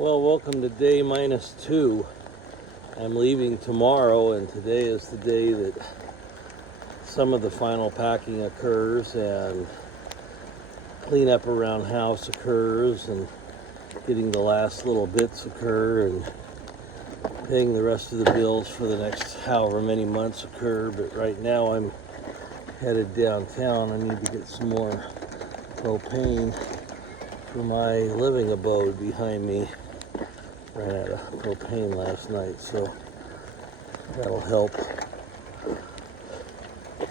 Well, welcome to day -2. I'm leaving tomorrow, and today is the day that some of the final packing occurs and cleanup around house occurs and getting the last little bits occur and paying the rest of the bills for the next however many months occur. But right now I'm headed downtown. I need to get some more propane for my living abode behind me. Ran out of propane last night, so that'll help.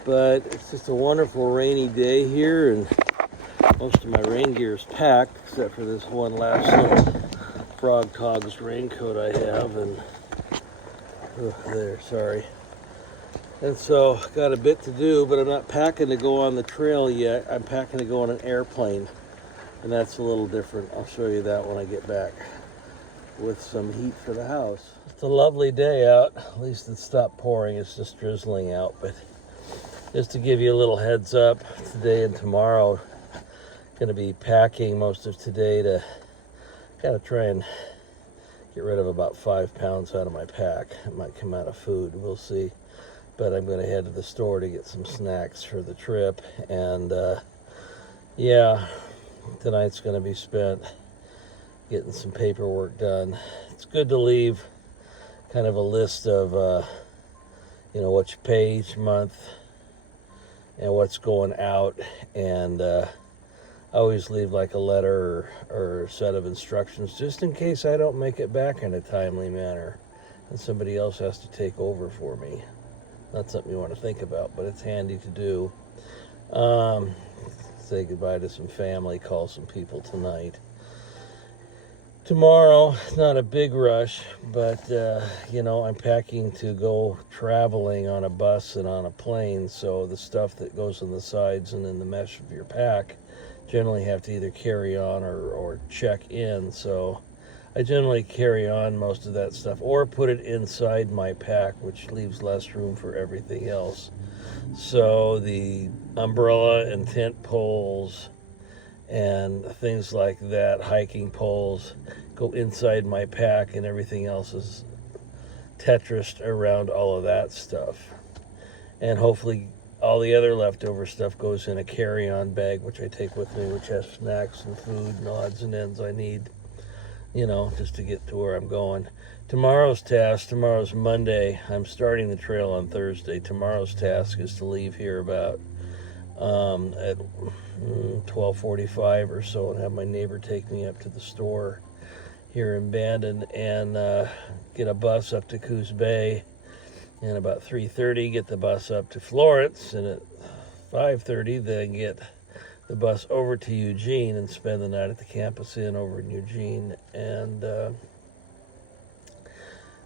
But it's just a wonderful rainy day here, and most of my rain gear is packed except for this one last little Frog Togs raincoat I have, and sorry. And so got a bit to do, but I'm not packing to go on the trail yet. I'm packing to go on an airplane, and that's a little different. I'll show you that when I get back with some heat for the house. It's a lovely day out. At least it's stopped pouring. It's just drizzling out. But just to give you a little heads up, today and tomorrow, going to be packing most of today to kind of try and get rid of about 5 pounds out of my pack. It might come out of food. We'll see. But I'm going to head to the store to get some snacks for the trip. And yeah, tonight's going to be spent getting some paperwork done. It's good to leave kind of a list of what you pay each month and what's going out, and I always leave like a letter or a set of instructions just in case I don't make it back in a timely manner and somebody else has to take over for me. Not something you want to think about, but it's handy to do. Say goodbye to some family, call some people tonight. Tomorrow, not a big rush, but, I'm packing to go traveling on a bus and on a plane, so the stuff that goes on the sides and in the mesh of your pack generally have to either carry on or check in, so I generally carry on most of that stuff or put it inside my pack, which leaves less room for everything else. So the umbrella and tent poles and things like that, hiking poles, go inside my pack, and everything else is Tetrised around all of that stuff. And hopefully all the other leftover stuff goes in a carry-on bag, which I take with me, which has snacks and food and odds and ends I need, just to get to where I'm going. Tomorrow's Monday. I'm starting the trail on Thursday. Tomorrow's task is to leave here about at 12:45 or so and have my neighbor take me up to the store here in Bandon and get a bus up to Coos Bay, and about 3:30 get the bus up to Florence, and at 5:30 then get the bus over to Eugene and spend the night at the Campus Inn over in Eugene, and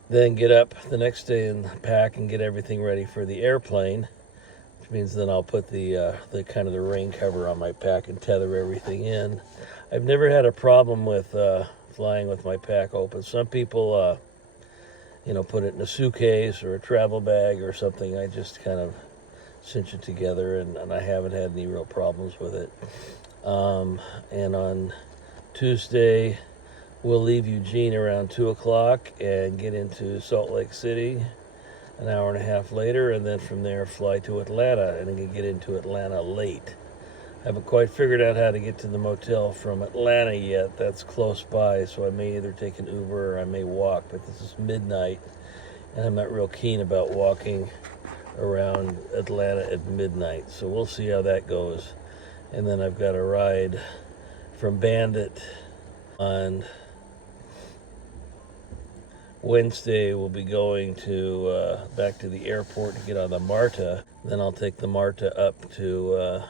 then get up the next day and pack and get everything ready for the airplane, which means then I'll put the kind of the rain cover on my pack and tether everything in. I've never had a problem with flying with my pack open. Some people, put it in a suitcase or a travel bag or something. I just kind of cinch it together, and I haven't had any real problems with it. And on Tuesday, we'll leave Eugene around 2 o'clock and get into Salt Lake City an hour and a half later, and then from there fly to Atlanta, and then get into Atlanta late. I haven't quite figured out how to get to the motel from Atlanta yet. That's close by, so I may either take an Uber or I may walk, but this is midnight, and I'm not real keen about walking around Atlanta at midnight, so we'll see how that goes. And then I've got a ride from Bandit on Wednesday. We'll be going to back to the airport to get on the MARTA. Then I'll take the MARTA up to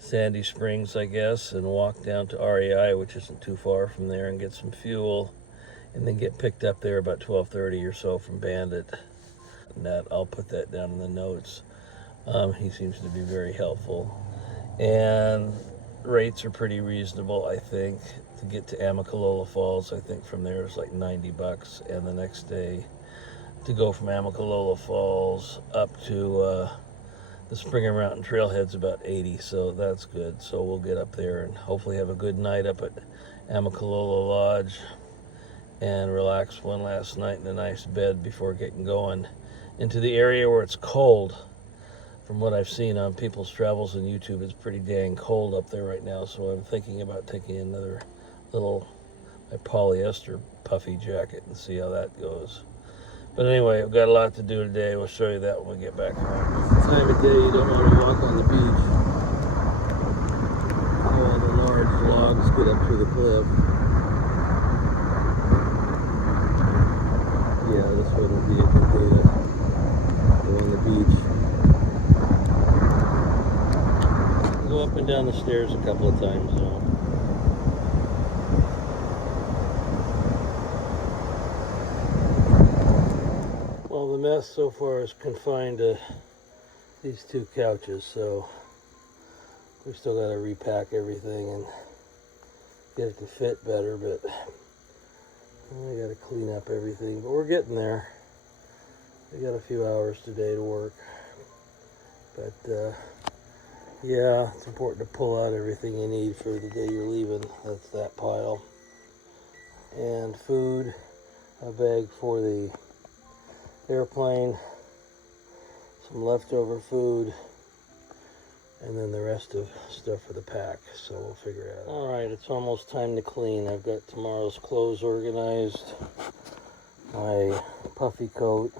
Sandy Springs, I guess, and walk down to REI, which isn't too far from there, and get some fuel, and then get picked up there about 12:30 or so from Bandit. And that, I'll put that down in the notes. He seems to be very helpful, and rates are pretty reasonable, I think. To get to Amicalola Falls, I think from there is like $90, and the next day to go from Amicalola Falls up to the Springer Mountain Trailhead's about 80, so that's good. So we'll get up there and hopefully have a good night up at Amicalola Lodge and relax one last night in a nice bed before getting going into the area where it's cold. From what I've seen on people's travels on YouTube, it's pretty dang cold up there right now, so I'm thinking about taking another little my polyester puffy jacket and see how that goes. But anyway, I've got a lot to do today. We'll show you that when we get back home. It's the time of day you don't want to walk on the beach. All the large logs get up to the cliff. Yeah, this one will be a good day to go on the beach. Go up and down the stairs a couple of times now. Well, the mess so far is confined to these two couches, so we still got to repack everything and get it to fit better, but I got to clean up everything, but we're getting there. We got a few hours today to work, but yeah, it's important to pull out everything you need for the day you're leaving. That's that pile. And food, a bag for the airplane, some leftover food, and then the rest of stuff for the pack, so we'll figure it out. All right, it's almost time to clean. I've got tomorrow's clothes organized, my puffy coat,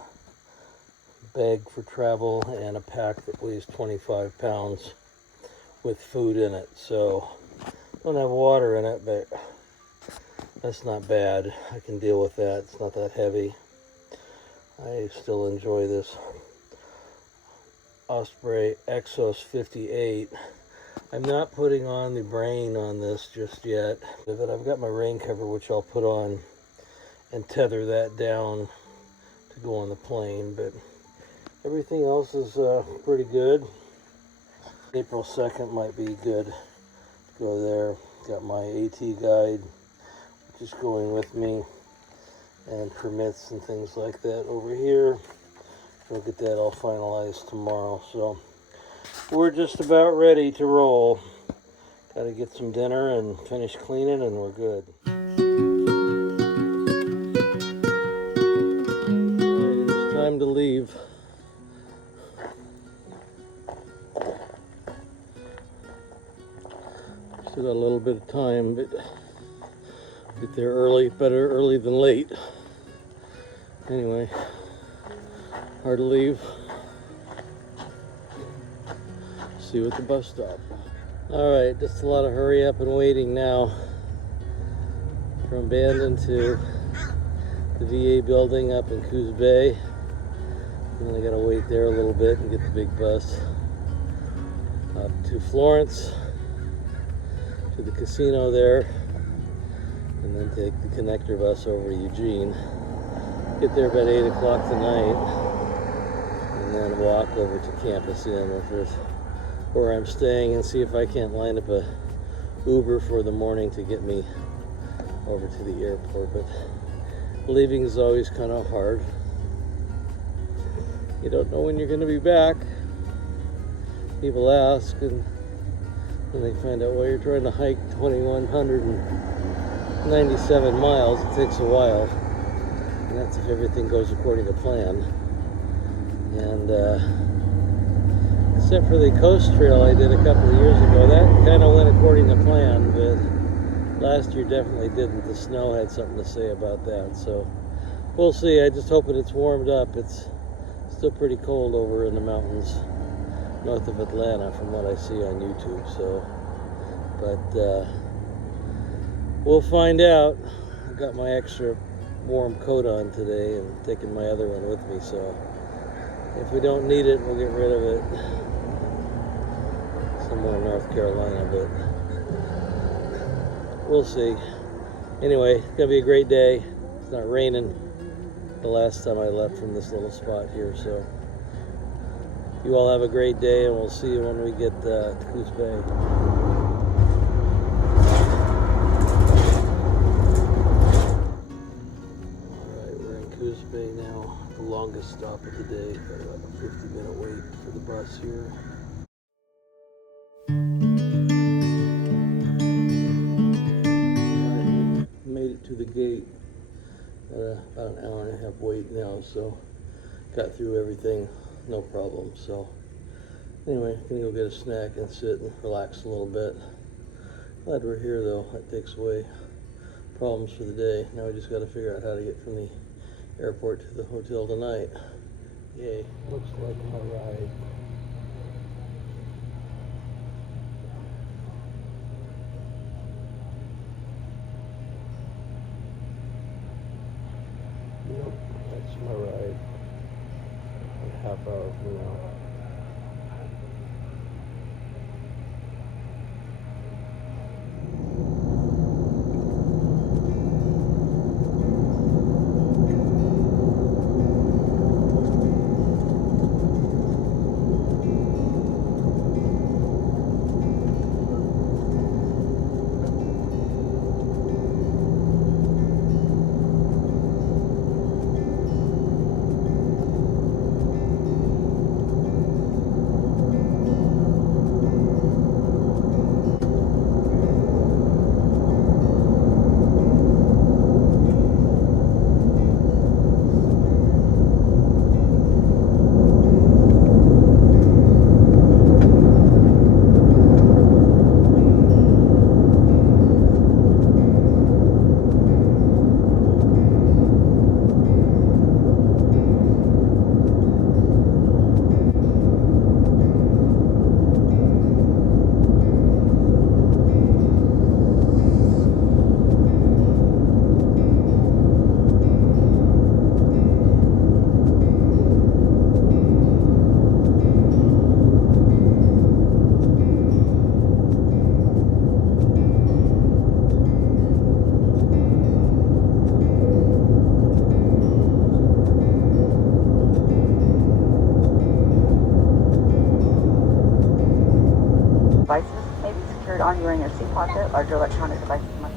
bag for travel, and a pack that weighs 25 pounds with food in it. So don't have water in it, but that's not bad. I can deal with that. It's not that heavy. I still enjoy this Osprey Exos 58. I'm not putting on the brain on this just yet, but I've got my rain cover, which I'll put on and tether that down to go on the plane, but everything else is pretty good. April 2nd might be good to go there. Got my AT guide, which is going with me, and permits and things like that over here. We'll get that all finalized tomorrow. So we're just about ready to roll. Got to get some dinner and finish cleaning, and we're good. All right, it's time to leave. Still got a little bit of time, but get there early. Better early than late. Anyway, hard to leave. See you at the bus stop. All right, just a lot of hurry up and waiting now. From Bandon to the VA building up in Coos Bay. And then I gotta wait there a little bit and get the big bus up to Florence, to the casino there, and then take the connector bus over to Eugene. Get there about 8 o'clock tonight, and then walk over to Campus Inn, which is where I'm staying, and see if I can't line up a Uber for the morning to get me over to the airport. But leaving is always kind of hard. You don't know when you're going to be back. People ask, and when they find out, well, you're trying to hike 2,197 miles, it takes a while. And that's if everything goes according to plan. And except for the coast trail I did a couple of years ago, that kind of went according to plan, but last year definitely didn't. The snow had something to say about that. So we'll see. I just hope it's warmed up. It's still pretty cold over in the mountains north of Atlanta from what I see on YouTube. So, but we'll find out. I got my extra warm coat on today and taking my other one with me, so if we don't need it, we'll get rid of it somewhere in North Carolina, but we'll see. Anyway, it's gonna be a great day. It's not raining the last time I left from this little spot here, so you all have a great day, and we'll see you when we get to Coos Bay. Coos Bay now. the longest stop of the day. Got about a 50-minute wait for the bus here. I made it to the gate. About an hour and a half wait now, so got through everything, no problem. So anyway, gonna go get a snack and sit and relax a little bit. Glad we're here though. That takes away problems for the day. Now we just got to figure out how to get from the airport to the hotel tonight. Yay, looks like my ride. Nope, that's my ride. A half hour from now. Devices may be secured on you or in your seat pocket. Larger electronic devices must.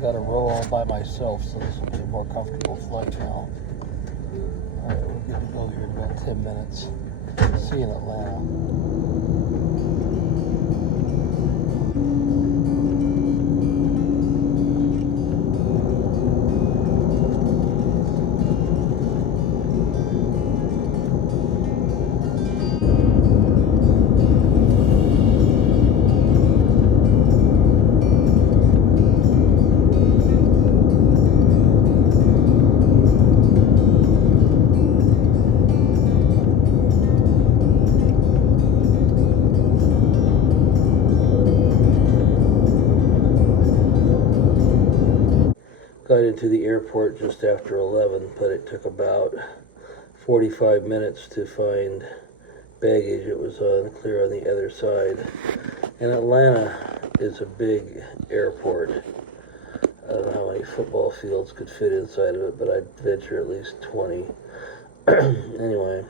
Got to roll all by myself, so this will be a more comfortable flight now. Alright, we're good to go here in about 10 minutes. See you in Atlanta. into the airport just after 11, but it took about 45 minutes to find baggage. It was clear on the other side. And Atlanta is a big airport. I don't know how many football fields could fit inside of it, but I'd venture at least 20. Anyway,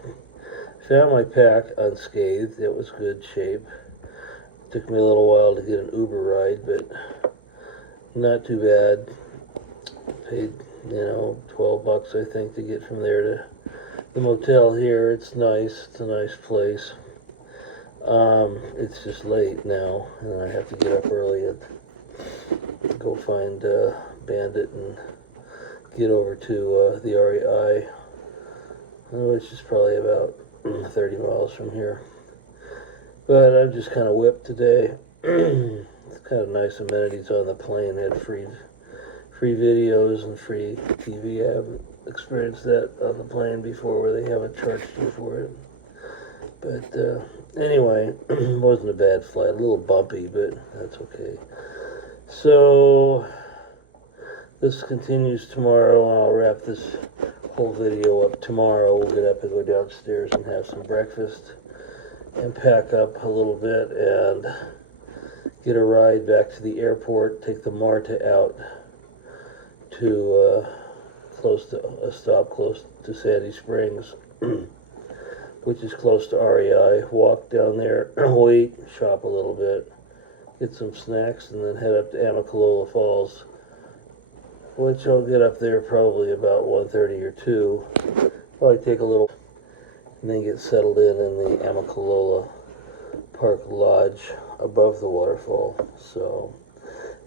found my pack unscathed. It was good shape. Took me a little while to get an Uber ride, but not too bad. Paid, 12 bucks, I think, to get from there to the motel here. It's nice. It's a nice place. It's just late now, and I have to get up early and go find Bandit and get over to the REI, which is probably about 30 miles from here. But I'm just kind of whipped today. It's kind of nice amenities on the plane. They had free videos and free TV. I haven't experienced that on the plane before, where they haven't charged you for it. But anyway, it wasn't a bad flight. A little bumpy, but that's okay. So this continues tomorrow, and I'll wrap this whole video up tomorrow. We'll get up and go downstairs and have some breakfast and pack up a little bit and get a ride back to the airport, take the Marta out to a stop close to Sandy Springs, which is close to REI. Walk down there, wait, shop a little bit, get some snacks, and then head up to Amicalola Falls, which I'll get up there probably about 1:30 or 2. Probably take a little, and then get settled in the Amicalola Park Lodge above the waterfall. So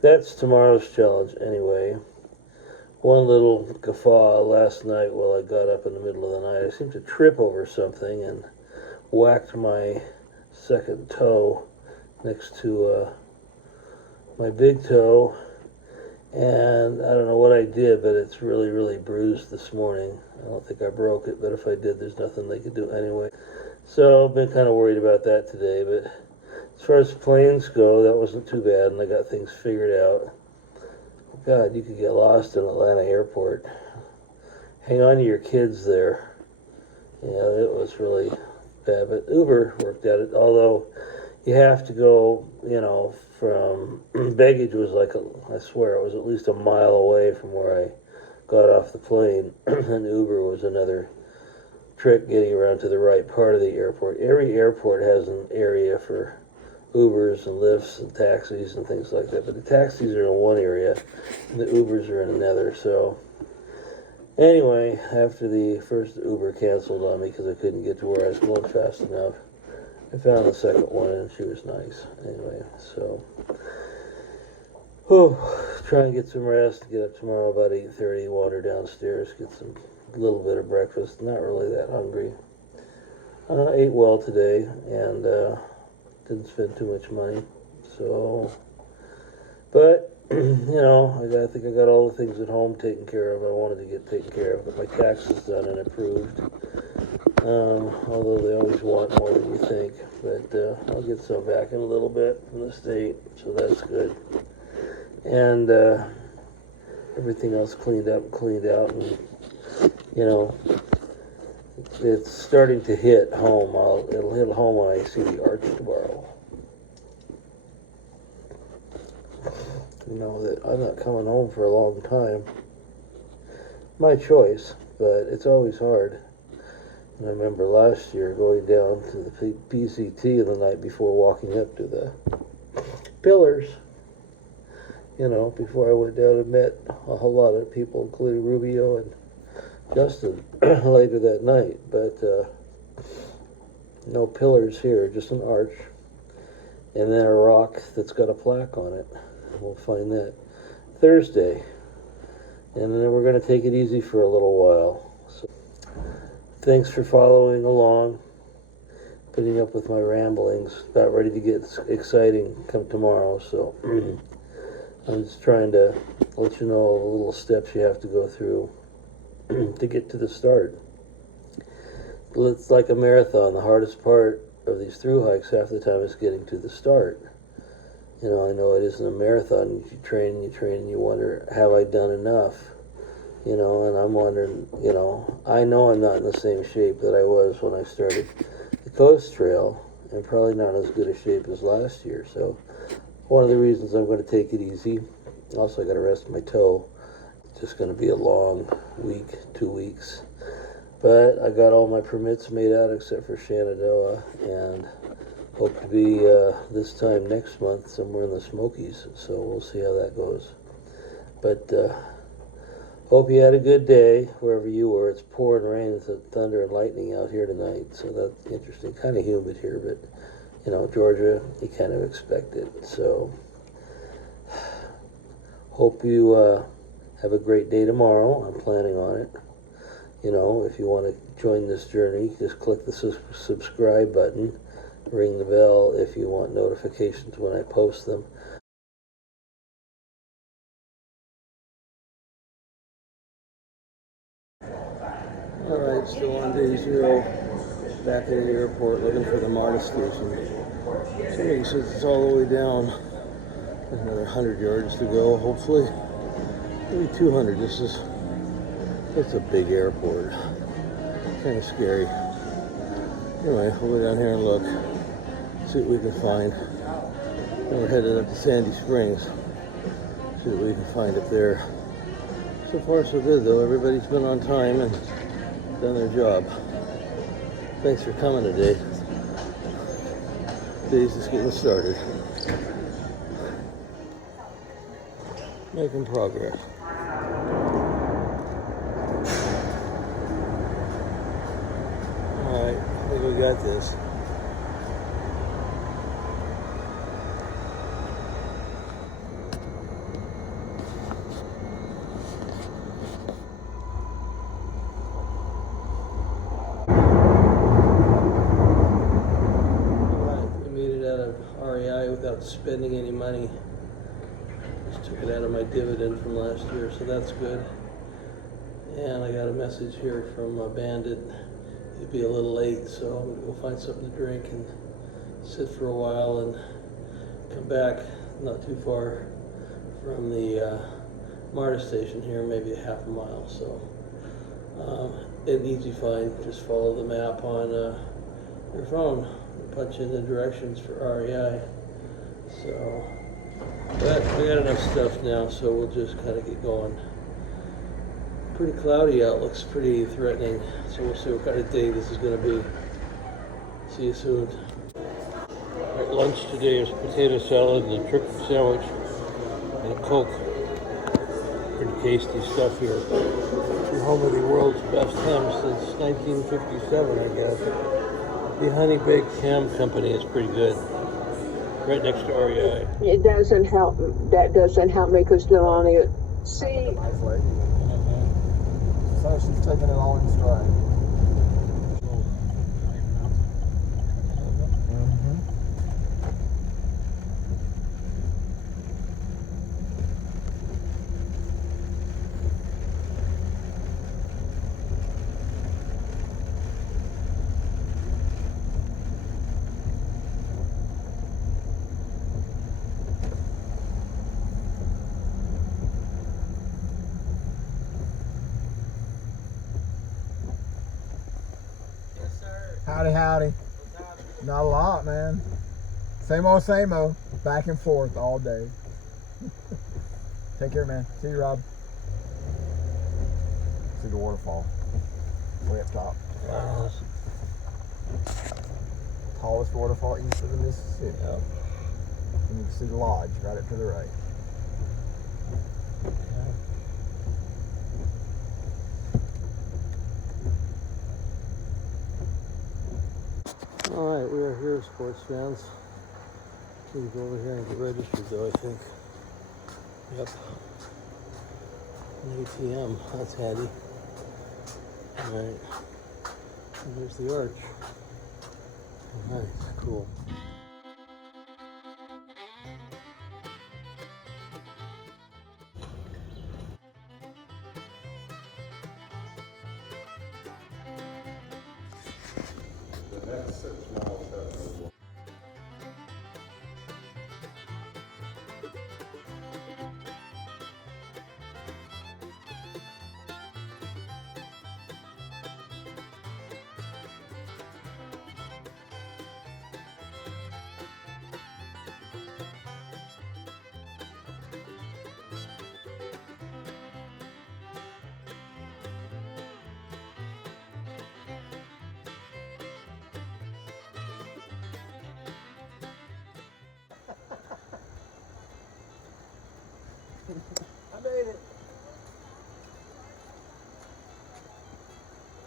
that's tomorrow's challenge anyway. One little guffaw last night while I got up in the middle of the night. I seemed to trip over something and whacked my second toe next to my big toe. And I don't know what I did, but it's really, really bruised this morning. I don't think I broke it, but if I did, there's nothing they could do anyway. So I've been kind of worried about that today, but as far as planes go, that wasn't too bad, and I got things figured out. God, you could get lost in Atlanta airport. Hang on to your kids there. Yeah, it was really bad, but Uber worked at it, although you have to go, from baggage was I swear it was at least a mile away from where I got off the plane, and Uber was another trick getting around to the right part of the airport. Every airport has an area for Ubers and Lyfts and taxis and things like that, but the taxis are in one area and the Ubers are in another. So anyway, after the first Uber canceled on me because I couldn't get to where I was going fast enough, I found the second one, and she was nice. Anyway, so try and get some rest, get up tomorrow about 8:30, wander downstairs, get some little bit of breakfast. Not really that hungry. Ate well today, and didn't spend too much money. So, but I think I got all the things at home taken care of I wanted to get taken care of. Got my taxes done and approved. Although they always want more than you think, but I'll get some back in a little bit from the state, so that's good. And everything else cleaned up, cleaned out, and it's starting to hit home. It'll hit home when I see the arch tomorrow. That I'm not coming home for a long time. My choice, but it's always hard. And I remember last year going down to the PCT the night before, walking up to the pillars, before I went down and met a whole lot of people, including Rubio and Justin, later that night. But no pillars here, just an arch, and then a rock that's got a plaque on it. We'll find that Thursday. And then we're going to take it easy for a little while. So thanks for following along, putting up with my ramblings. About ready to get exciting come tomorrow, so I'm just trying to let you know the little steps you have to go through to get to the start. It's like a marathon. The hardest part of these through hikes half the time is getting to the start. I know it isn't a marathon. You train and you wonder, have I done enough? You know, and I'm wondering, you know, I know I'm not in the same shape that I was when I started the Coast Trail, and probably not as good a shape as last year. So one of the reasons I'm going to take it easy. Also, I got to rest my toe. It's just going to be a long week, 2 weeks. But I got all my permits made out except for Shenandoah, and hope to be this time next month somewhere in the Smokies. So we'll see how that goes. But hope you had a good day wherever you were. It's pouring rain with thunder and lightning out here tonight, so that's interesting. Kind of humid here, but you know, Georgia, you kind of expect it. So hope you have a great day tomorrow. I'm planning on it. You know, if you want to join this journey, just click the subscribe button, ring the bell if you want notifications when I post them. Alright, still on day 0, back at the airport looking for the MARTA station. Somebody says it's all the way down. There's another 100 yards to go, hopefully. Maybe 200. It's a big airport. Kind of scary. Anyway, we'll go down here and look, see what we can find. And we're headed up to Sandy Springs. See what we can find up there. So far so good though. Everybody's been on time and done their job. Thanks for coming today. Day's just getting started. Making progress. Alright, I think we got this. Without spending any money. Just took it out of my dividend from last year, so that's good. And I got a message here from Bandit. It'd be a little late, so I'm gonna go find something to drink and sit for a while and come back not too far from the MARTA station here, maybe a half a mile. So an easy find. Just follow the map on your phone. Punch in the directions for REI. So, but we got enough stuff now, so we'll just kind of get going. Pretty cloudy out, looks pretty threatening. So we'll see what kind of day this is going to be. See you soon. At lunch today is potato salad and a chicken sandwich and a Coke. Pretty tasty stuff here. The home of the world's best ham since 1957, I guess. The Honey Baked Ham Company is pretty good. Right next to REI. It doesn't help. That doesn't help me because still on it. See. A nice lady. So she's taking it all in stride. Howdy, howdy. Not a lot, man. Same old, back and forth all day. Take care, man. See you, Rob. See the waterfall. Way up top. Wow. Tallest waterfall east of the Mississippi. Yep. And you can see the lodge right up to the right. Alright, we are here, sports fans. We can go over here and get registered though, I think. Yep. An ATM, that's handy. Alright. And there's the arch. Nice, cool. I made it.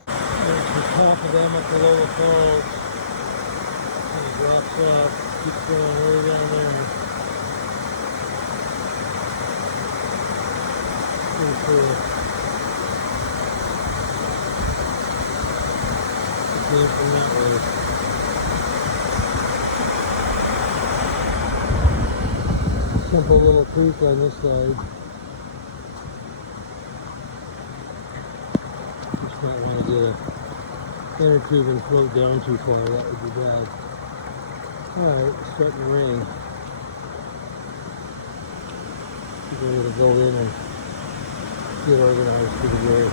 There's the top of them at the lower falls. And it drops off, keeps going way down there. Pretty cool. It came from that way. Simple little creek on this side. Just might want to get a inner tube and float down too far. That would be bad. Alright, it's starting to rain. We're going to go in and get organized for the day.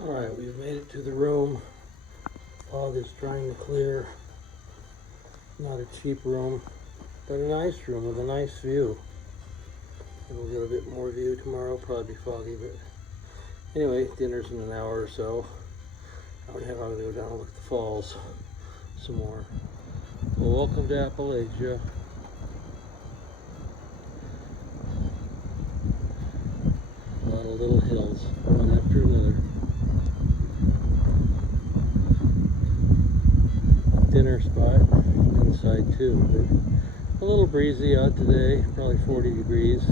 Alright, we've made it to the room. Fog is trying to clear. Not a cheap room, but a nice room with a nice view. And we'll get a bit more view tomorrow, probably be foggy, but anyway, dinner's in an hour or so. I'm gonna go down and look at the falls some more. Well, welcome to Appalachia. A lot of little hills, one after another. Dinner spot inside too, but a little breezy out today, probably 40 degrees.